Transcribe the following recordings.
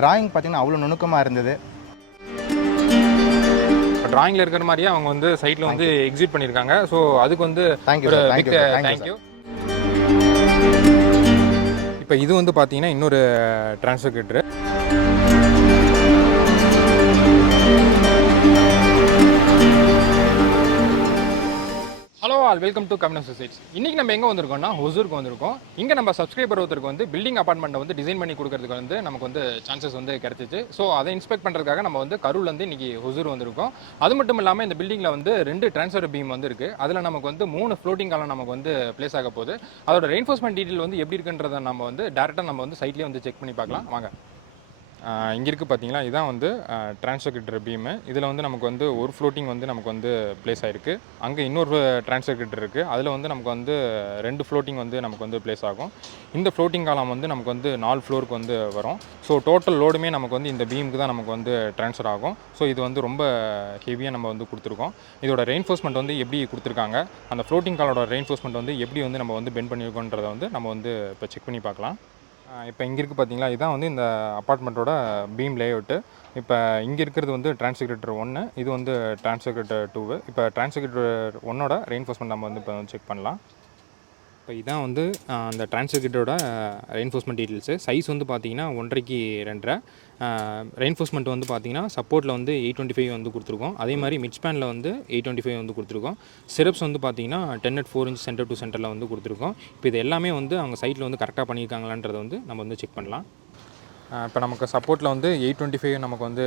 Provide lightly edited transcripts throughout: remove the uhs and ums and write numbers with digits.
Drawing பார்த்தீங்கன்னா அவ்வளோ நுணுக்கமாக இருந்தது. டிராயிங்கில் இருக்கிற மாதிரியே அவங்க வந்து சைட்டில் வந்து எக்ஸிக்யூட் பண்ணியிருக்காங்க. ஸோ அதுக்கு வந்து ஒரு பிக் தேங்க்யூ. இப்போ இது வந்து பார்த்தீங்கன்னா இன்னொரு ட்ரான்ஸ்ஃபர் கிட்டரு. Hello all, welcome to Kavin associates. இன்றைக்கி நம்ம எங்கே வந்திருக்கோம்னா ஹொசூருக்கு வந்திருக்கோம். இங்கே நம்ம சப்ஸ்கிரைபர் ஒருத்தருக்கு வந்து பில்டிங் அப்பார்ட்மெண்ட்டை வந்து டிசைன் பண்ணி கொடுக்கறதுக்கு வந்து நமக்கு வந்து சான்சஸ் வந்து கிடச்சிச்சு. ஸோ அதை இன்ஸ்பெக்ட் பண்ணுறதுக்காக நம்ம வந்து கரூர்லேருந்து இன்றைக்கி ஹொசூர் வந்திருக்கோம். அது மட்டும் இல்லாமல் இந்த பில்டிங்கில் வந்து 2 ட்ரான்ஸ்ஃபர் பீம் வந்து இருக்குது. அதில் நமக்கு வந்து 3 ஃப்ளோட்டிங் காலம் நமக்கு வந்து பிளேஸ் ஆக போகுது. அதோட ரெயின்ஃபோர்ஸ்மெண்ட் டீட்டெயில் வந்து எப்படி இருக்குன்றதை நம்ம வந்து டேரெக்டாக நம்ம வந்து சைட்லேயே வந்து செக் பண்ணி பார்க்கலாம் வாங்க. இங்கே இருக்குது பார்த்தீங்களா, இதான் வந்து ட்ரான்ஸ்ஃபர் கிட்டர் பீமு. இதில் வந்து நமக்கு வந்து ஒரு ஃப்ளோட்டிங் வந்து நமக்கு வந்து ப்ளேஸ் ஆகிருக்கு. அங்கே இன்னொரு ட்ரான்ஸ்ஃபர் கிட்டர் இருக்குது. அதில் வந்து நமக்கு வந்து 2 ஃப்ளோட்டிங் வந்து நமக்கு வந்து ப்ளேஸ் ஆகும். இந்த ஃப்ளோட்டிங் காலம் வந்து நமக்கு வந்து 4 ஃப்ளோருக்கு வந்து வரும். ஸோ டோட்டல் லோடுமே நமக்கு வந்து இந்த பீமுக்கு தான் நமக்கு வந்து ட்ரான்ஸ்ஃபர் ஆகும். ஸோ இது வந்து ரொம்ப ஹெவியாக நம்ம வந்து கொடுத்துருக்கோம். இதோட ரெயின்ஃபோர்ஸ்மெண்ட் வந்து எப்படி கொடுத்துருக்காங்க, அந்த ஃப்ளோட்டிங் காலோட ரெயின்ஃபோர்ஸ்மெண்ட் வந்து எப்படி வந்து நம்ம வந்து பெண்ட் பண்ணியிருக்கோன்றதை வந்து நம்ம வந்து இப்போ செக் பண்ணி பார்க்கலாம். இப்போ இங்கே இருக்குது பார்த்தீங்களா, இதுதான் வந்து இந்த அப்பார்ட்மெண்ட்டோட பீம் லேஅவுட்டு. இப்போ இங்கே இருக்கிறது வந்து ட்ரான்ஸ்ஃபிகரேட்டர் 1, இது வந்து ட்ரான்ஸ்ஃபிகரேட்டர் 2. இப்போ ட்ரான்ஸ்ஃபிகரேட்டர் 1ஓட ரெயின்ஃபோர்ஸ்மெண்ட் நம்ம வந்து இப்போ செக் பண்ணலாம். இப்போ இதான் வந்து அந்த ட்ரான்ஸ்ஃபிகரேட்டரோட ரெயின்ஃபோர்ஸ்மெண்ட் டீட்டெயில்ஸு. சைஸ் வந்து பார்த்தீங்கன்னா 1.5க்கு 2.5. ரெயின்ஃபோர்ஸ்மெண்ட் வந்து பார்த்தீங்கன்னா சப்போர்ட்டில் வந்து 825 வந்து கொடுத்துருக்கோம். அதே மாதிரி மிட் ஸ்பேனில் வந்து 825 வந்து கொடுத்துருக்கோம். சிரப்ஸ் வந்து பார்த்தீங்கன்னா 10 at 4 inch சென்டர் டு சென்டரில் வந்து கொடுத்துருக்கோம். இப்போ இது எல்லாமே வந்து அவங்க சைட்டில் வந்து கரெக்டாக பண்ணியிருக்காங்களான்றதை வந்து நம்ம வந்து செக் பண்ணலாம். இப்போ நமக்கு சப்போர்ட்டில் வந்து 825 நமக்கு வந்து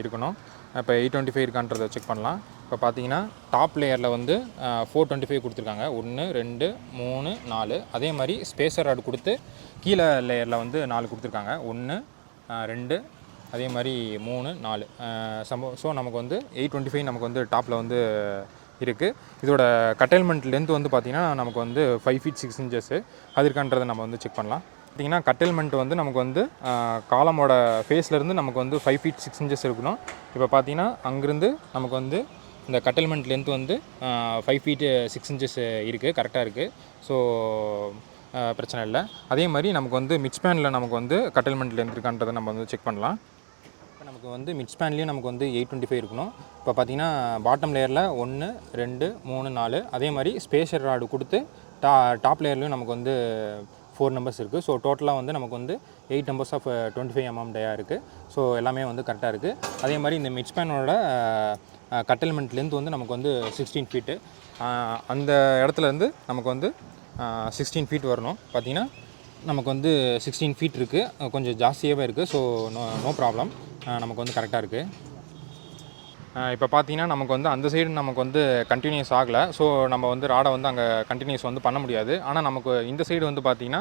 இருக்கணும். இப்போ 825 இருக்கான்றதை செக் பண்ணலாம். இப்போ பார்த்தீங்கன்னா டாப் லேயரில் வந்து 425 கொடுத்துருக்காங்க. 1 2 3 4. அதே மாதிரி ஸ்பேசர் ராட் கொடுத்து கீழே லேயரில் வந்து 4 கொடுத்துருக்காங்க. 1 2 அதே மாதிரி 3 4. ஸோ நமக்கு வந்து 825 நமக்கு வந்து டாப்பில் வந்து இருக்குது. இதோட கட்டைல்மெண்ட் லென்த் வந்து பார்த்திங்கன்னா நமக்கு வந்து 5 feet 6 inches அது இருக்கான்றதை நம்ம வந்து செக் பண்ணலாம். பார்த்திங்கன்னா கட்டைல்மெண்ட் வந்து நமக்கு வந்து காலமோட ஃபேஸ்லேருந்து நமக்கு வந்து 5 feet 6 inches இருக்கணும். இப்போ பார்த்திங்கன்னா அங்கேருந்து நமக்கு வந்து இந்த கட்டைல்மெண்ட் லென்த் வந்து 5 feet 6 inches இருக்குது, கரெக்டாக இருக்குது. ஸோ பிரச்சனை இல்லை. அதே மாதிரி நமக்கு வந்து மிட் ஸ்பேனில் நமக்கு வந்து கட்டைல்மெண்ட் லென்த் இருக்கான்றதை நம்ம வந்து செக் பண்ணலாம். இப்போ நமக்கு வந்து மிட் ஸ்பேன்லேயும் நமக்கு வந்து 825 இருக்கணும். இப்போ பார்த்திங்கன்னா பாட்டம் லேயரில் 1 2 3 4. அதே மாதிரி ஸ்பேஷர் ராடு கொடுத்து டாப் லேயர்லேயும் நமக்கு வந்து 4 numbers இருக்குது. ஸோ டோட்டலாக வந்து நமக்கு வந்து 8 numbers of 25 mm டயா இருக்குது. ஸோ எல்லாமே வந்து கரெக்டாக இருக்குது. அதே மாதிரி இந்த மிட் ஸ்பேனோட கட்டல்மெண்ட் லென்த் வந்து நமக்கு வந்து 16 feet. அந்த இடத்துலேருந்து நமக்கு வந்து 16 feet வரணும். பார்த்திங்கன்னா நமக்கு வந்து 16 feet இருக்குது, கொஞ்சம் ஜாஸ்தியாகவே இருக்குது. ஸோ நோ ப்ராப்ளம், நமக்கு வந்து கரெக்டாக இருக்குது. இப்போ பார்த்தீங்கன்னா நமக்கு வந்து அந்த சைடு நமக்கு வந்து கண்டினியூஸ் ஆகலை. ஸோ நம்ம வந்து ராடை வந்து அங்கே கண்டினியூஸ் வந்து பண்ண முடியாது. ஆனால் நமக்கு இந்த சைடு வந்து பார்த்திங்கன்னா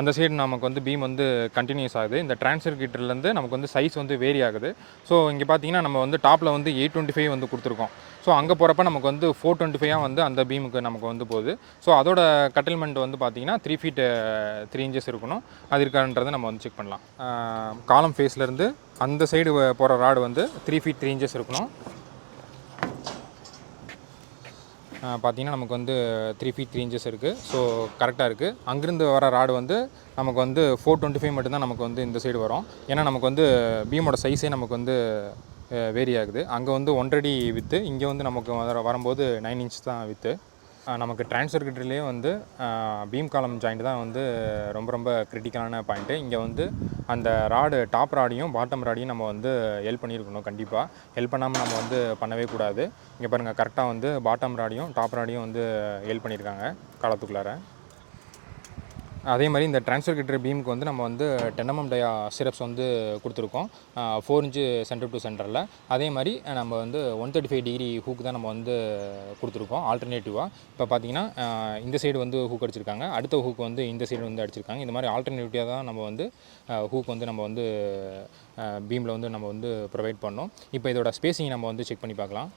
அந்த சைடு நமக்கு வந்து பீம் வந்து கண்டினியூஸ் ஆகுது. இந்த ட்ரான்ஸ்ஃபர் கிட்டர்லேருந்து நமக்கு வந்து சைஸ் வந்து வேரி ஆகுது. ஸோ இங்கே பார்த்தீங்கன்னா நம்ம வந்து டாப்பில் வந்து 825 வந்து கொடுத்துருக்கோம். ஸோ அங்கே போகிறப்ப நமக்கு வந்து 425 வந்து அந்த பீமுக்கு நமக்கு வந்து போகுது. ஸோ அதோட கட்டில்மெண்ட் வந்து பார்த்திங்கன்னா 3 feet 3 inches இருக்கணும். அது இருக்கான்றதை நம்ம வந்து செக் பண்ணலாம். காலம் ஃபேஸ்லேருந்து அந்த சைடு போகிற ராடு வந்து 3 feet 3 inches இருக்கணும். பார்த்திங்கன்னா நமக்கு வந்து 3 feet 3 inches இருக்குது. ஸோ கரெக்டாக இருக்குது. அங்கேருந்து வர ராடு வந்து நமக்கு வந்து 425 மட்டும்தான் நமக்கு வந்து இந்த சைடு வரும். ஏன்னா நமக்கு வந்து பீமோட சைஸே நமக்கு வந்து வேரி ஆகுது. அங்கே வந்து 1.5 அடி வித்து, இங்கே வந்து நமக்கு வரும்போது 9 inch தான் வித்து. நமக்கு ட்ரான்ஸ்ஃபர் கிட்டர்லேயே வந்து பீம் காலம் ஜாயிண்ட் தான் வந்து ரொம்ப கிரிட்டிக்கலான பாயிண்ட்டு. இங்கே வந்து அந்த ராடு டாப் ராடையும் பாட்டம் ராடையும் நம்ம வந்து ஹெல்ப் பண்ணியிருக்கணும். கண்டிப்பாக ஹெல்ப் பண்ணாமல் நம்ம வந்து பண்ணவே கூடாது. இங்கே பாருங்கள், கரெக்டாக வந்து பாட்டம் ராடையும் டாப் ராடையும் வந்து ஹெல்ப் பண்ணியிருக்காங்க காலத்துக்குள்ளார. அதே மாதிரி இந்த ட்ரான்ஸ்ஃபர் கிட்டர் பீமுக்கு வந்து நம்ம வந்து 10 mm டயா சிரப்ஸ் வந்து கொடுத்துருக்கோம் 4 inch சென்டர் டு சென்டரில். அதே மாதிரி நம்ம வந்து 135 degree ஹூக் தான் நம்ம வந்து கொடுத்துருக்கோம் ஆல்டர்னேட்டிவாக. இப்போ பார்த்திங்கன்னா இந்த சைடு வந்து ஹூக் அடிச்சிருக்காங்க, அடுத்த ஹூக் வந்து இந்த சைடு வந்து அடிச்சிருக்காங்க. இந்த மாதிரி ஆல்டர்னேட்டிவாக தான் நம்ம வந்து ஹூக் வந்து நம்ம வந்து பீமில் வந்து நம்ம வந்து ப்ரொவைட் பண்ணோம். இப்போ இதோட ஸ்பேஸிங் நம்ம வந்து செக் பண்ணி பார்க்கலாம்.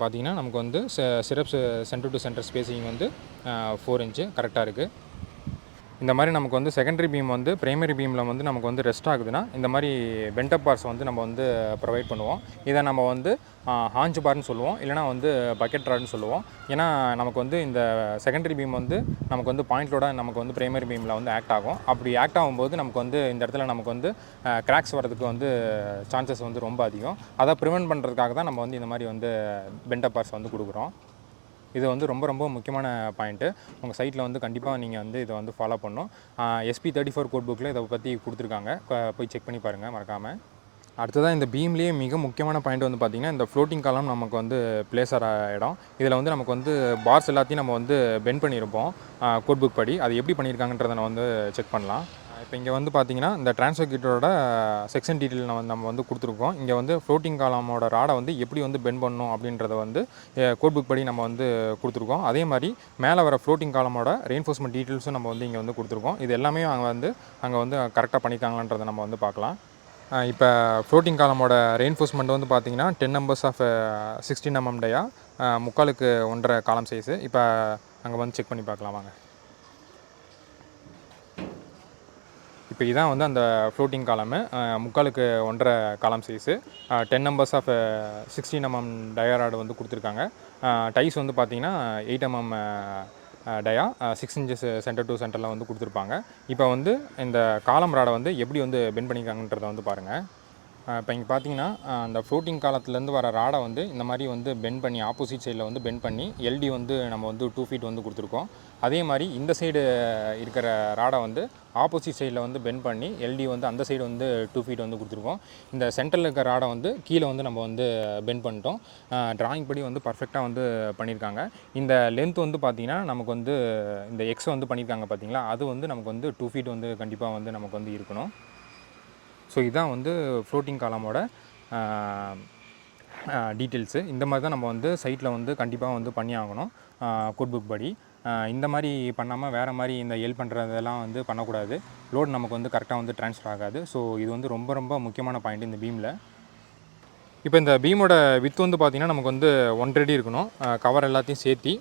பார்த்திங்கன்னா நமக்கு வந்து syrups centre to centre spacing வந்து 4 inch கரெக்டாக இருக்குது. இந்த மாதிரி நமக்கு வந்து செகண்டரி பீம் வந்து பிரைமரி பீமில் வந்து நமக்கு வந்து ரெஸ்ட் ஆகுதுன்னா இந்த மாதிரி பென்டப் பார்ஸ் வந்து நம்ம வந்து ப்ரொவைட் பண்ணுவோம். இதை நம்ம வந்து ஹாஞ்ச் பார்னு சொல்லுவோம், இல்லைனா வந்து பக்கெட் ராட்னு சொல்லுவோம். ஏன்னா நமக்கு வந்து இந்த செகண்டரி பீம் வந்து நமக்கு வந்து பாயிண்ட்லோட நமக்கு வந்து பிரைமரி பீமில் வந்து ஆக்ட் ஆகும். அப்படி ஆக்ட் ஆகும்போது நமக்கு வந்து இந்த இடத்துல நமக்கு வந்து கிராக்ஸ் வரதுக்கு வந்து சான்சஸ் வந்து ரொம்ப அதிகம். அதை ப்ரிவென்ட் பண்ணுறதுக்காக தான் நம்ம வந்து இந்த மாதிரி வந்து பென்டப் பார்ஸ் வந்து கொடுக்குறோம். இது வந்து ரொம்ப ரொம்ப முக்கியமான பாயிண்ட்டு. உங்கள் சைட்டில் வந்து கண்டிப்பாக நீங்கள் வந்து இதை வந்து ஃபாலோ பண்ணணும். SP34 கோட் புக்கில் இதை பற்றி கொடுத்துருக்காங்க, போய் செக் பண்ணி பாருங்கள் மறக்காமல். அடுத்ததாக இந்த பீம்லேயே மிக முக்கியமான பாயிண்ட் வந்து பார்த்திங்கன்னா இந்த ஃப்ளோட்டிங் காலம் நமக்கு வந்து பிளேஸ் ஆகிற இடம். இதில் வந்து நமக்கு வந்து பார்ஸ் எல்லாத்தையும் நம்ம வந்து பெண்ட் பண்ணியிருப்போம் கோட் புக் படி. அது எப்படி பண்ணியிருக்காங்கன்றதை நம்ம வந்து செக் பண்ணலாம். இப்போ இங்கே வந்து பார்த்திங்கன்னா இந்த ட்ரான்ஸ்ஃபர் கிட்டோட செக்ஷன் டீட்டெயில் நம்ம வந்து கொடுத்துருக்கோம். இங்கே வந்து ஃப்ளோட்டிங் காலமோட ராடை வந்து எப்படி வந்து பெண்ட் பண்ணணும் அப்படின்றத வந்து கோட் புக் படி நம்ம வந்து கொடுத்துருக்கோம். அதே மாதிரி மேலே வர ஃப்ளோட்டிங் காலமோட ரெயின்ஃபோர்ஸ்மெண்ட் டீட்டெயில்ஸும் நம்ம வந்து இங்கே வந்து கொடுத்துருக்கோம். இது எல்லாமே அங்கே வந்து கரெக்டாக பண்ணியிருக்காங்கன்றதை நம்ம வந்து பார்க்கலாம். இப்போ ஃப்ளோட்டிங் காலமோட ரெயின்ஃபோர்ஸ்மெண்ட் வந்து பார்த்திங்கன்னா 10 numbers ஆஃப் 16 mm டயா, முக்காலுக்கு 1.5 காலம் சைஸு. இப்போ அங்கே வந்து செக் பண்ணி பார்க்கலாம் வாங்க. இப்போ இதான் வந்து அந்த ஃப்ளோட்டிங் காலமு, முக்காலுக்கு 1.5 காலம் சைஸு, 10 numbers ஆஃப் 16 mm டயராடு வந்து கொடுத்துருக்காங்க. டைஸ் வந்து பார்த்திங்கன்னா 8 mm டயா, 6 inches சென்டர் டு சென்டரில் வந்து கொடுத்துருப்பாங்க. இப்போ வந்து இந்த காலம் ராடை வந்து எப்படி வந்து பெண்ட் பண்ணியிருக்காங்கன்றதை வந்து பாருங்கள். இப்போ இங்கே பார்த்தீங்கன்னா அந்த ஃப்ளோட்டிங் காலத்துலேருந்து வர ராடை வந்து இந்த மாதிரி வந்து பெண்ட் பண்ணி ஆப்போசிட் சைடில் வந்து பெண்ட் பண்ணி எல்டி வந்து நம்ம வந்து 2 feet வந்து கொடுத்துருக்கோம். அதே மாதிரி இந்த சைடு இருக்கிற ராடை வந்து ஆப்போசிட் சைடில் வந்து பெண்ட் பண்ணி எல்டி வந்து அந்த சைடு வந்து 2 feet வந்து கொடுத்துருக்கோம். இந்த சென்டரில் இருக்கிற ராடை வந்து கீழே வந்து நம்ம வந்து பெண்ட் பண்ணிட்டோம். டிராயிங் படி வந்து பர்ஃபெக்டாக வந்து பண்ணியிருக்காங்க. இந்த லென்த் வந்து பார்த்திங்கன்னா நமக்கு வந்து இந்த எக்ஸ் வந்து பண்ணியிருக்காங்க பார்த்தீங்களா, அது வந்து நமக்கு வந்து 2 feet வந்து கண்டிப்பாக வந்து நமக்கு வந்து இருக்கணும். ஸோ இதுதான் வந்து ஃப்ளோட்டிங் காலமோட டீட்டெயில்ஸு. இந்த மாதிரி தான் நம்ம வந்து சைட்டில் வந்து கண்டிப்பாக வந்து பண்ணி ஆகணும் கோட் புக் படி. இந்த மாதிரி பண்ணாமல் வேறு மாதிரி இந்த எல் பண்ணுறதெல்லாம் வந்து பண்ணக்கூடாது. லோட் நமக்கு வந்து கரெக்டாக வந்து ட்ரான்ஸ்ஃபர் ஆகாது. ஸோ இது வந்து ரொம்ப ரொம்ப முக்கியமான பாயிண்ட் இந்த பீமில். இப்போ இந்த பீமோட வித் வந்து பார்த்திங்கன்னா நமக்கு வந்து 1 அடி இருக்கணும். கவர் எல்லாத்தையும் சேர்த்தி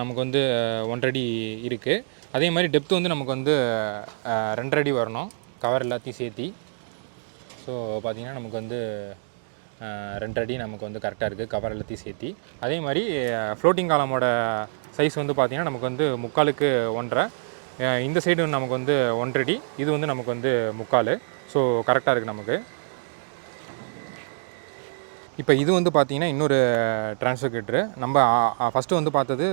நமக்கு வந்து 1 அடி இருக்குது. அதே மாதிரி டெப்த் வந்து நமக்கு வந்து 2 அடி வரணும் கவர் எல்லாத்தையும் சேர்த்தி. ஸோ பார்த்திங்கன்னா நமக்கு வந்து 2 அடி நமக்கு வந்து கரெக்டாக இருக்குது கவர் எல்லாத்தையும் சேர்த்தி. அதே மாதிரி ஃப்ளோட்டிங் காலமோட சைஸ் வந்து பார்த்திங்கன்னா நமக்கு வந்து முக்காலுக்கு 1.5, இந்த சைடு நமக்கு வந்து 1 அடி, இது வந்து நமக்கு வந்து முக்கால். ஸோ கரெக்டாக இருக்குது நமக்கு. இப்போ இது வந்து பார்த்திங்கன்னா இன்னொரு ட்ரான்ஸ்ஃபர்கேட்ரு. நம்ம ஃபஸ்ட்டு வந்து பார்த்தது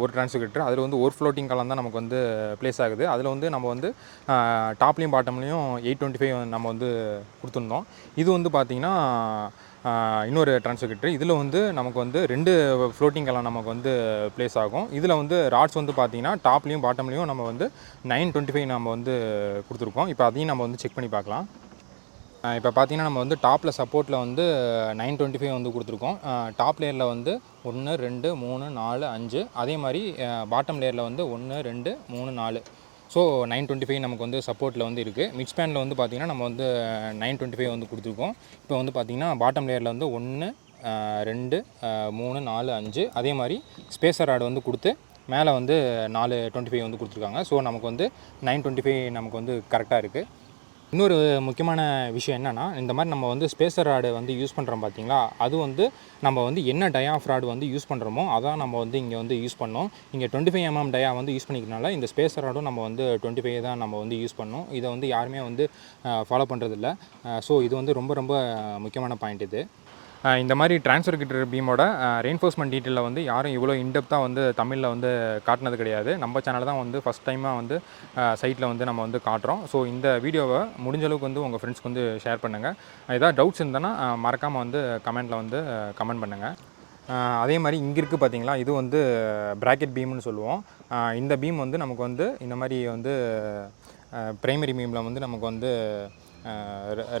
ஒரு ட்ரான்ஸ்ஃபர்கேட்ரு, அதில் வந்து ஒரு ஃப்ளோட்டிங் காலம் தான் நமக்கு வந்து ப்ளேஸ் ஆகுது. அதில் வந்து நம்ம வந்து டாப்லேயும் பாட்டம்லேயும் 825 நம்ம வந்து கொடுத்துருந்தோம். இது வந்து பார்த்திங்கன்னா இன்னொரு ட்ரான்ஸ்ஃபர்கேட்ரு. இதில் வந்து நமக்கு வந்து 2 ஃப்ளோட்டிங் காலம் நமக்கு வந்து ப்ளேஸ் ஆகும். இதில் வந்து ராட்ஸ் வந்து பார்த்திங்கன்னா டாப்லேயும் பாட்டம்லேயும் நம்ம வந்து 925 நம்ம வந்து கொடுத்துருக்கோம். இப்போ அதையும் நம்ம வந்து செக் பண்ணி பார்க்கலாம். இப்போ பார்த்திங்கன்னா நம்ம வந்து டாப்பில் சப்போர்ட்டில் வந்து 925 வந்து கொடுத்துருக்கோம். டாப் லேயரில் வந்து 1 2 3 4 5, அதே மாதிரி பாட்டம் லேயரில் வந்து 1 2 3 4. ஸோ 925 நமக்கு வந்து சப்போர்ட்டில் வந்து இருக்குது. மிட் ஸ்பேனில் வந்து பார்த்திங்கன்னா நம்ம வந்து 925 வந்து கொடுத்துருக்கோம். இப்போ வந்து பார்த்திங்கன்னா பாட்டம் லேயரில் வந்து 1 2 3 4 5, அதே மாதிரி ஸ்பேசர் ராடு வந்து கொடுத்து மேலே வந்து 425 வந்து கொடுத்துருக்காங்க. ஸோ நமக்கு வந்து 925 நமக்கு வந்து கரெக்டாக இருக்குது. இன்னொரு முக்கியமான விஷயம் என்னென்னா, இந்த மாதிரி நம்ம வந்து ஸ்பேசர் ராடு வந்து யூஸ் பண்ணுறோம் பார்த்தீங்களா, அது வந்து நம்ம வந்து என்ன டயா ஆஃப் ராடு வந்து யூஸ் பண்ணுறோமோ அதான் நம்ம வந்து இங்கே வந்து யூஸ் பண்ணோம். இங்கே 25 mm டயா வந்து யூஸ் பண்ணிக்கிறனால இந்த ஸ்பேசர் ராடும் நம்ம வந்து 25 தான் நம்ம வந்து யூஸ் பண்ணோம். இதை வந்து யாருமே வந்து ஃபாலோ பண்ணுறதில்ல. ஸோ இது வந்து ரொம்ப ரொம்ப முக்கியமான பாயிண்ட் இது. இந்த மாதிரி ட்ரான்ஸ்ஃபர்கேட்டர் பீமோட ரெயின்ஃபோர்ஸ்மெண்ட் டீட்டெயிலில் வந்து யாரும் இவ்வளோ இன்டெப்த்தாக வந்து தமிழில் வந்து காட்டினது கிடையாது. நம்ம சேனல் தான் வந்து ஃபஸ்ட் டைமாக வந்து சைட்டில் வந்து நம்ம வந்து காட்டுறோம். ஸோ இந்த வீடியோவை முடிஞ்ச அளவுக்கு வந்து உங்கள் ஃப்ரெண்ட்ஸ்க்கு வந்து ஷேர் பண்ணுங்கள். ஏதாவது டவுட்ஸ் இருந்ததுன்னா மறக்காமல் வந்து கமெண்ட்டில் வந்து கமெண்ட் பண்ணுங்கள். அதே மாதிரி இங்கே இருக்குது பார்த்தீங்களா, இது வந்து ப்ராக்கெட் பீம்னு சொல்லுவோம். இந்த பீம் வந்து நமக்கு வந்து இந்த மாதிரி வந்து ப்ரைமரி பீமில் வந்து நமக்கு வந்து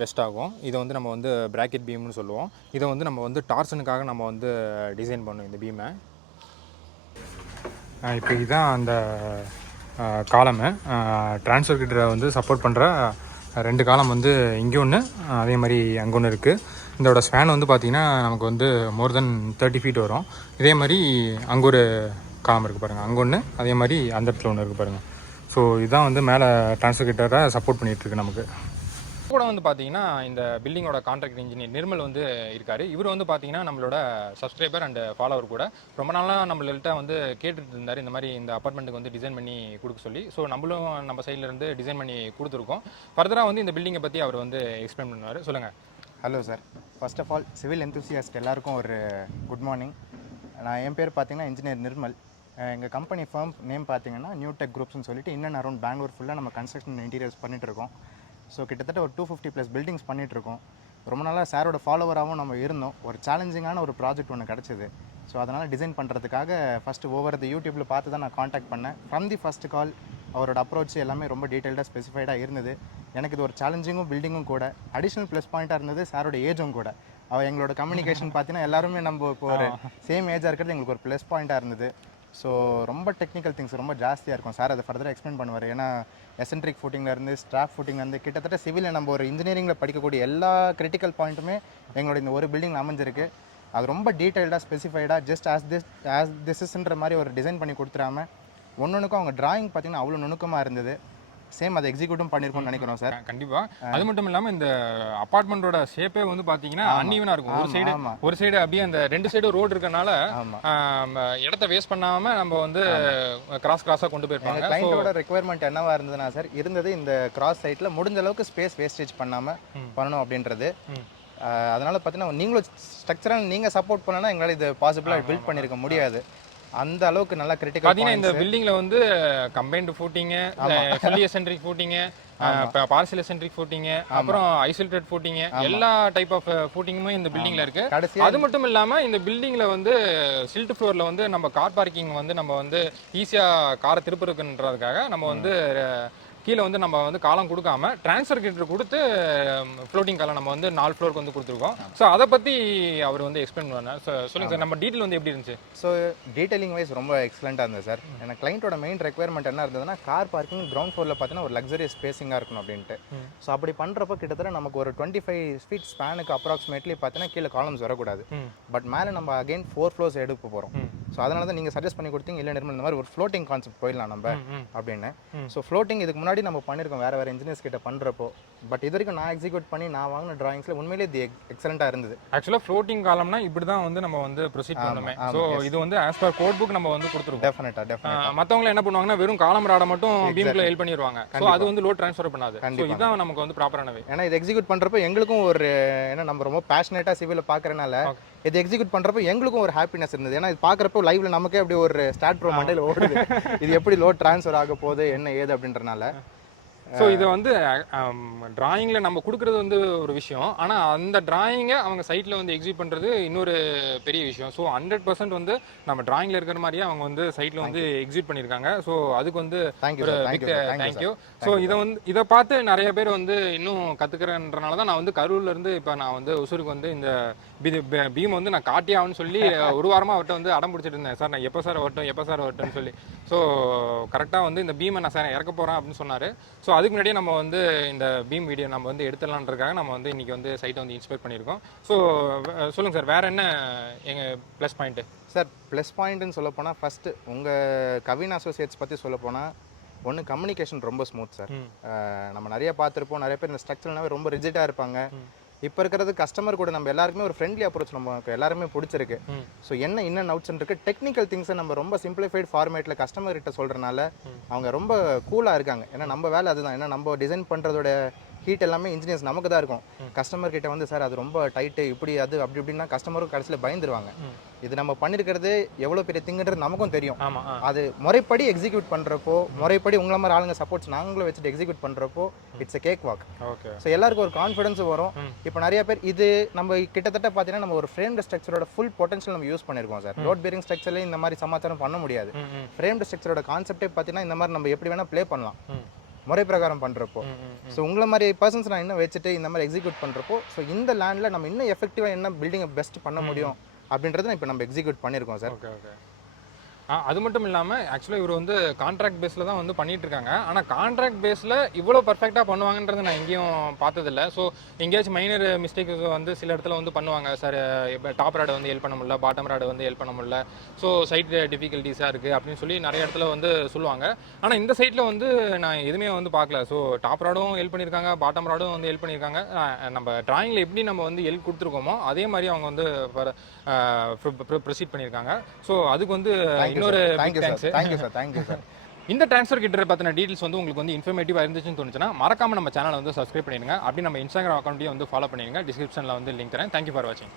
ரெஸ்ட் ஆகும். இதை வந்து நம்ம வந்து ப்ராக்கெட் பீம்னு சொல்லுவோம். இதை வந்து நம்ம வந்து டார்சனுக்காக நம்ம வந்து டிசைன் பண்ணோம் இந்த பீமை. இப்போ இதுதான் அந்த காலமு. ட்ரான்ஸ்ஃபர்கேட்டரை வந்து சப்போர்ட் பண்ணுற 2 காலம் வந்து இங்கே ஒன்று, அதே மாதிரி அங்கே ஒன்று இருக்குது. இதோட ஸ்பேன் வந்து பார்த்திங்கன்னா நமக்கு வந்து மோர் தென் 30 feet வரும். இதே மாதிரி அங்கே ஒரு காலம் இருக்குது பாருங்கள், அங்கே ஒன்று, அதே மாதிரி அந்த இடத்துல ஒன்று இருக்குது பாருங்கள். ஸோ இதுதான் வந்து மேலே டிரான்ஸ்கிரிப்டரை சப்போர்ட் பண்ணிகிட்ருக்கு நமக்கு. கூட வந்து பார்த்தீங்கன்னா இந்த பில்டிங்கோட கான்ட்ராக்ட் இன்ஜினியர் நிர்மல் வந்து இருக்காரு. இவர் வந்து பார்த்தீங்கன்னா நம்மளோட சப்ஸ்கிரைபர் அண்ட் ஃபாலோவர் கூட ரொம்ப நாளாக நம்மள்கிட்ட வந்து கேட்டுட்டு இருந்தார் இந்த மாதிரி இந்த அப்பார்ட்மெண்ட்டுக்கு வந்து டிசைன் பண்ணி கொடுக்க சொல்லி. ஸோ நம்மளும் நம்ம சைட்லேருந்து டிசைன் பண்ணி கொடுத்துருக்கோம். ஃபர்தராக வந்து இந்த பில்டிங்கை பற்றி அவர் வந்து எக்ஸ்பிளைன் பண்ணுவார். சொல்லுங்கள். Hello sir, first of all civil enthusiast எல்லாருக்கும் ஒரு குட் மார்னிங். என் பேர் பார்த்தீங்கன்னா இன்ஜினியர் நிர்மல். எங்கள் கம்பெனி ஃபர்ம் நேம் பார்த்தீங்கன்னா நியூ டெக் குரூப்ஸ்னு சொல்லிட்டு இன் அண்ட் அரௌண்ட் பெங்களூர் ஃபுல்லாக நம்ம கன்ஸ்ட்ரக்ஷன் இன்டீரியர்ஸ் பண்ணிகிட்ருக்கோம். ஸோ கிட்டத்தட்ட ஒரு 250+ பில்டிங்ஸ் பண்ணிகிட்ருக்கோம். ரொம்ப நாளாக சாரோட ஃபாலோவராகவும் நம்ம இருந்தோம். ஒரு சேலஞ்சிங்கான ஒரு ப்ராஜெக்ட் ஒன்று கிடச்சிது. ஸோ அதனால் டிசைன் பண்ணுறதுக்காக ஃபஸ்ட்டு ஒவ்வொரு யூடியூப்பில் பார்த்து தான் நான் காண்டாக்ட் பண்ணேன். ஃப்ரம் தி ஃபஸ்ட் கால் அவரோட அப்ரோச் எல்லாமே ரொம்ப டீட்டெயில்டாக ஸ்பெசிஃபைடாக இருந்தது. எனக்கு இது ஒரு சேலஞ்சிங்கும் பில்டிங்கும் கூட. அடிஷ்னல் ப்ளஸ் பாயிண்ட்டாக இருந்தது சாரோட ஏஜும் கூட. எங்களோட கம்யூனிகேஷன் பார்த்தீங்கன்னா எல்லாருமே நம்ம ஒரு சேம் ஏஜாக இருக்கிறது எங்களுக்கு ஒரு ப்ளஸ் பாயிண்ட்டாக இருந்தது. ஸோ ரொம்ப டெக்னிக்கல் திங்ஸ் ரொம்ப ஜாஸ்தியாக இருக்கும். சார் அதை ஃபர்தராக எக்ஸ்பிளைன் பண்ணுவார். ஏன்னா எசென்ட்ரிக் ஃபுட்டிங்லேருந்து ஸ்டாஃப் ஃபுட்டிங்லேருந்து கிட்டத்தட்ட சிவிலில் நம்ம ஒரு இன்ஜினியரிங்கில் படிக்கக்கூடிய எல்லா கிரிட்டிக்கல் பாயிண்ட்டுமே எங்களோட இந்த ஒரு பில்டிங்கில் அமைஞ்சிருக்கு. அது ரொம்ப டீட்டெயில்டாக ஸ்பெசிஃபைடாக ஜஸ்ட் ஆஸ் திஸ்ன்ற மாதிரி ஒரு டிசைன் பண்ணி கொடுத்துடாம ஒன்றுக்கும் அவங்க டிராயிங் பார்த்தீங்கன்னா அவ்வளோ நுணுக்கமாக இருந்தது. சேம் அதை எக்ஸிக்யூட்டும் பண்ணியிருக்கோம்னு நினைக்கிறோம் சார். கண்டிப்பாக. அது மட்டும் இல்லாமல் இந்த அப்பார்ட்மெண்ட்டோட ஷேப்பே வந்து பார்த்தீங்கன்னா அன்ஈவனாக இருக்கும். ஒரு சைடு அப்படியே அந்த ரெண்டு சைடு ரோடு இருக்கனால இடத்த வேஸ்ட் பண்ணாமல் நம்ம வந்து கிராஸாக கொண்டு போயிருப்பாங்க. கிளைண்டோட ரெக்குவயர்மெண்ட் என்னவா இருந்ததுன்னா சார், இருந்தது இந்த கிராஸ் சைட்டில் முடிஞ்ச அளவுக்கு ஸ்பேஸ் வேஸ்டேஜ் பண்ணாமல் பண்ணணும் அப்படின்றது. அதனால் பார்த்தீங்கன்னா நீங்களும் ஸ்ட்ரக்சராக நீங்கள் சப்போர்ட் பண்ணனா எங்களால் இது பாசிபிளாக பில்ட் பண்ணியிருக்க முடியாது. அந்த அளவுக்கு நல்லா கிரிட்டிக்கல் பாத்தீங்கன்னா இந்த பில்டிங்ல வந்து combined footing, fully eccentric footing, partial eccentric footing, அப்புறம் ஐசோலேட்டட் ஃபூட்டிங், எல்லா டைப் ஆஃப் ஃபூட்டிங்குமே இந்த பில்டிங்ல இருக்கு. அது மட்டும் இல்லாம இந்த பில்டிங்ல வந்து சில்ட் ஃப்ளோர்ல வந்து நம்ம கார் பார்க்கிங் வந்து நம்ம வந்து ஈஸியா காரை திருப்புறதுன்றதுக்காக நம்ம வந்து கீழே வந்து நம்ம வந்து காலம் கொடுக்காம டிரான்ஸ்ஃபர் கிட்ட கொடுத்து ஃப்ளோட்டிங் காலம் நம்ம வந்து 4 ஃப்ளோருக்கு வந்து கொடுத்துருக்கோம். ஸோ அதை பற்றி அவர் வந்து எக்ஸ்பிளைன் பண்ணார். சொல்லுங்கள் சார், நம்ம டீட்டெயில் வந்து எப்படி இருந்துச்சு? ஸோ டீட்டெயிலிங் வைஸ் ரொம்ப எக்ஸலண்ட்டாக இருந்தது சார். எனக்கு கிளைண்ட்டோட மெயின் ரெக்குவயர்மெண்ட் என்ன இருந்ததுன்னா, கார் பார்க்கிங் கிரவுண்ட் ஃப்ளோரில் பார்த்தீங்கன்னா ஒரு லக்ஸரியஸ் ஸ்பேசிங்காக இருக்கணும் அப்படின்ட்டு. ஸோ அப்படி பண்ணுறப்ப கிட்டத்தட்ட நமக்கு ஒரு 25 ஃபீட் ஸ்பேனுக்கு அப்ராக்சிமேட்லி பார்த்தீங்கன்னா கீழே காலம்ஸ் வரக்கூடாது. பட் மேலே நம்ம அகைன் 4 ஃப்ளோர்ஸ் எடுக்க போகிறோம். ஸோ அதனால தான் நீங்கள் சஜஸ்ட் பண்ணி கொடுத்தீங்க, இல்லை நிர்மல் இந்த மாதிரி ஒரு ஃப்ளோட்டிங் கான்செப்ட் போயிடலாம் நம்ம அப்படின்னு. ஸோ ஃப்ளோட்டிங் இதுக்கு முன்னாடி நம்ம பண்ணியிருக்கோம் வேறு இன்ஜினியர்ஸ் கிட்ட பண்ணுறப்போ. பட் இது வரைக்கும் நான் எக்ஸிக்யூட் பண்ணி நான் வாங்கின டிராயிங்ஸில் உண்மையிலே இது எக்ஸலண்ட்டாக இருந்தது. ஆக்சுவலாக ஃப்ளோட்டிங் காலம்னா இப்படி தான் வந்து நம்ம வந்து ப்ரொசீட் பண்ணுமே. ஸோ இது வந்து ஆஸ் பர் கோட் புக் நம்ம வந்து கொடுத்துருக்கோம். டெஃபினட்டாக மற்றவங்க என்ன பண்ணுவாங்கன்னா வெறும் காலம் ராடை மட்டும் பீம்ல ஹெல்ப் பண்ணிடுவாங்க. ஸோ அது வந்து லோட் ட்ரான்ஸ்ஃபர் பண்ணாது. ஸோ இதுதான் நமக்கு வந்து ப்ராப்பரானவே. ஏன்னா இது எக்ஸிக்யூட் பண்ணுறப்போ எங்களுக்கும் ஒரு ஏன்னா நம்ம ரொம்ப பேஷனேட்டாக சிவிலில் பார்க்குறனால இது எக்ஸிக்யூட் பண்ணுறப்போ எங்களுக்கும் ஒரு ஹாப்பினஸ் இருந்தது. ஏன்னா இது பார்க்குறப்போ லைவ்ல நமக்கே அப்படி ஒரு ஸ்டார்ட் ப்ரோ மண்டையில் ஓடுது, இது எப்படி லோட் ட்ரான்ஸ்ஃபர் ஆக போகுது என்ன ஏது அப்படின்றனால. ஸோ இதை வந்து டிராயிங்கில் நம்ம கொடுக்குறது வந்து ஒரு விஷயம், ஆனால் அந்த டிராயிங்கை அவங்க சைட்டில் வந்து எக்ஸிக்யூட் பண்ணுறது இன்னொரு பெரிய விஷயம். ஸோ 100% வந்து நம்ம டிராயிங்கில் இருக்கிற மாதிரியே அவங்க வந்து சைட்டில் வந்து எக்ஸிக்யூட் பண்ணியிருக்காங்க. ஸோ அதுக்கு வந்து ஒரு பிக் தேங்க்யூ. ஸோ இதை பார்த்து நிறைய பேர் வந்து இன்னும் கற்றுக்கிறேன்றனால தான் நான் வந்து கரூர்லேருந்து இப்போ நான் வந்து ஒசூருக்கு வந்து இந்த பீம் வந்து நான் காட்டி ஆகுன்னு சொல்லி ஒரு வாரமாக அவர்கிட்ட வந்து அடம் பிடிச்சிட்டு இருந்தேன். சார் நான் எப்போ சார் வரட்டும்னு சொல்லி. ஸோ கரெக்டாக வந்து இந்த பீமை நான் சார் இறக்க போகிறேன் அப்படின்னு சொன்னார். ஸோ அதுக்கு முன்னாடியே நம்ம வந்து இந்த பீம் வீடியோ நம்ம வந்து எடுத்துடலான்றதுக்காக நம்ம வந்து இன்றைக்கி வந்து சைட்டை வந்து இன்ஸ்பெக்ட் பண்ணியிருக்கோம். ஸோ சொல்லுங்கள் சார், வேறு என்ன எங்கள் ப்ளஸ் பாயிண்ட்டு? சார் ப்ளஸ் பாயிண்ட்டுன்னு சொல்ல போனால் ஃபஸ்ட்டு உங்கள் கவின் அசோசியேட்ஸ் பற்றி சொல்ல போனால் ஒன்று கம்யூனிகேஷன் ரொம்ப ஸ்மூத் சார். நம்ம நிறைய பார்த்துருப்போம், நிறைய பேர் இந்த ஸ்ட்ரக்சர்னாவே ரொம்ப ரிஜிட்டாக இருப்பாங்க. இப்போ இருக்கிறது கஸ்டமர் கூட நம்ம எல்லாருக்குமே ஒரு ஃப்ரெண்ட்லி அப்ரோச் நமக்கு எல்லாருமே பிடிச்சிருக்கு. ஸோ என்ன இன்னும் அவுட்ஸ் இருக்கு டெக்னிக்கல் திங்ஸை நம்ம ரொம்ப சிம்பிளிஃபைட் ஃபார்மேட்டில் கஸ்டமர் கிட்ட சொல்கிறனால அவங்க ரொம்ப கூலாக இருக்காங்க. ஏன்னா நம்ம வேலை அதுதான். ஏன்னா நம்ம டிசைன் பண்ணுறதோட ஹீட் எல்லாமே இன்ஜினியர்ஸ் நமக்கு தான் இருக்கும். கஸ்டமர் கிட்ட வந்து சார் அது ரொம்ப டைட்டு இப்படி அது அப்படி இப்படின்னா கஸ்டமரும் கடைசியில் பயந்துருவாங்க. இது நம்ம பண்ணிருக்கிறது எவ்வளோ பெரிய திங்குன்றது நமக்கும் தெரியும். அது முறைப்படி எக்ஸிக்யூட் பண்ணுறப்போ, முறைப்படி உங்களை மாதிரி ஆளுங்க சப்போர்ட்ஸ் நாங்களும் வச்சுட்டு எக்ஸிக்யூட் பண்ணுறப்போ it's a cake walk. So எல்லாருக்கும் ஒரு கான்ஃபிடன்ஸ் வரும். இப்போ நிறைய பேர் இது நம்ம கிட்டத்தட்ட பார்த்தீங்கன்னா நம்ம ஒரு ஃப்ரேம்டு ஸ்ட்ரக்சரோட ஃபுல் பொட்டன்ஷியல் நம்ம யூஸ் பண்ணியிருக்கோம் சார். லோட் பேரிங் ஸ்ட்ரக்சர்லேயும் இந்த மாதிரி சமாச்சாரம் பண்ண முடியாது. ஃப்ரேம்டு ஸ்ட்ரக்சரோட கான்செப்டே பார்த்தீங்கன்னா இந்த மாதிரி நம்ம எப்படி வேணால் ப்ளே பண்ணலாம் முறை பிரகாரம் பண்ணுறப்போ. ஸோ உங்களை மாதிரி பர்சன்ஸ் நான் இன்னும் வச்சுட்டு இந்த மாதிரி எக்ஸிக்யூட் பண்ணுறப்போ ஸோ இந்த லேண்டில் நம்ம இன்னும் எஃபெக்டிவாக என்ன பில்டிங்கை பெஸ்ட் பண்ண முடியும் அப்படின்றத இப்போ நம்ம எக்ஸிக்யூட் பண்ணியிருக்கோம் சார். Okay okay. அது மட்டும் இல்லாமல் ஆக்சுவலாக இவர் வந்து கான்ட்ராக்ட் பேஸில் தான் வந்து பண்ணிட்டு இருக்காங்க. ஆனால் கான்ட்ராக்ட் பேஸில் இவ்வளோ பர்ஃபெக்டாக பண்ணுவாங்கன்றது நான் எங்கேயும் பார்த்ததில்ல. ஸோ எங்கேயாச்சும் மைனர் மிஸ்டேக் வந்து சில இடத்துல வந்து பண்ணுவாங்க சார். இப்போ டாப் ராடை வந்து ஹெல்ப் பண்ண முடியல, பாட்டம் ராடை வந்து ஹெல்ப் பண்ண முடியல, ஸோ சைட் டிஃபிகல்ட்டிஸாக இருக்குது அப்படின்னு சொல்லி நிறைய இடத்துல வந்து சொல்லுவாங்க. ஆனால் இந்த சைட்டில் வந்து நான் எதுவுமே வந்து பார்க்கல. ஸோ டாப் ராடும் ஹெல்ப் பண்ணியிருக்காங்க, பாட்டம் ராடும் வந்து ஹெல்ப் பண்ணியிருக்காங்க. நம்ம டிராயிங்கில் எப்படி நம்ம வந்து ஹெல்ப் கொடுத்துருக்கோமோ அதே மாதிரி அவங்க வந்து ப்ரொசீட் பண்ணியிருக்காங்க. ஸோ அதுக்கு வந்து இன்னொரு தேங்க்யூ சார். இந்த ட்ரான்ஸ்ஃபர் கிட்ட பற்றின டீடைல்ஸ் வந்து உங்களுக்கு வந்து இன்ஃபர்மேட்டிவாக இருந்துச்சுன்னு தோணுச்சுன்னா மறக்காம நம்ம சேனலை வந்து சப்ஸ்கிரைப் பண்ணிடுங்க. அப்படி நம்ம இன்ஸ்டாகிராம் அக்கௌண்ட்டையும் வந்து ஃபாலோ பண்ணிடுங்க. டிஸ்கிரிப்ஷனில் வந்து லிங்க் தரேன். தேங்க்யூ ஃபார் வாட்சிங்.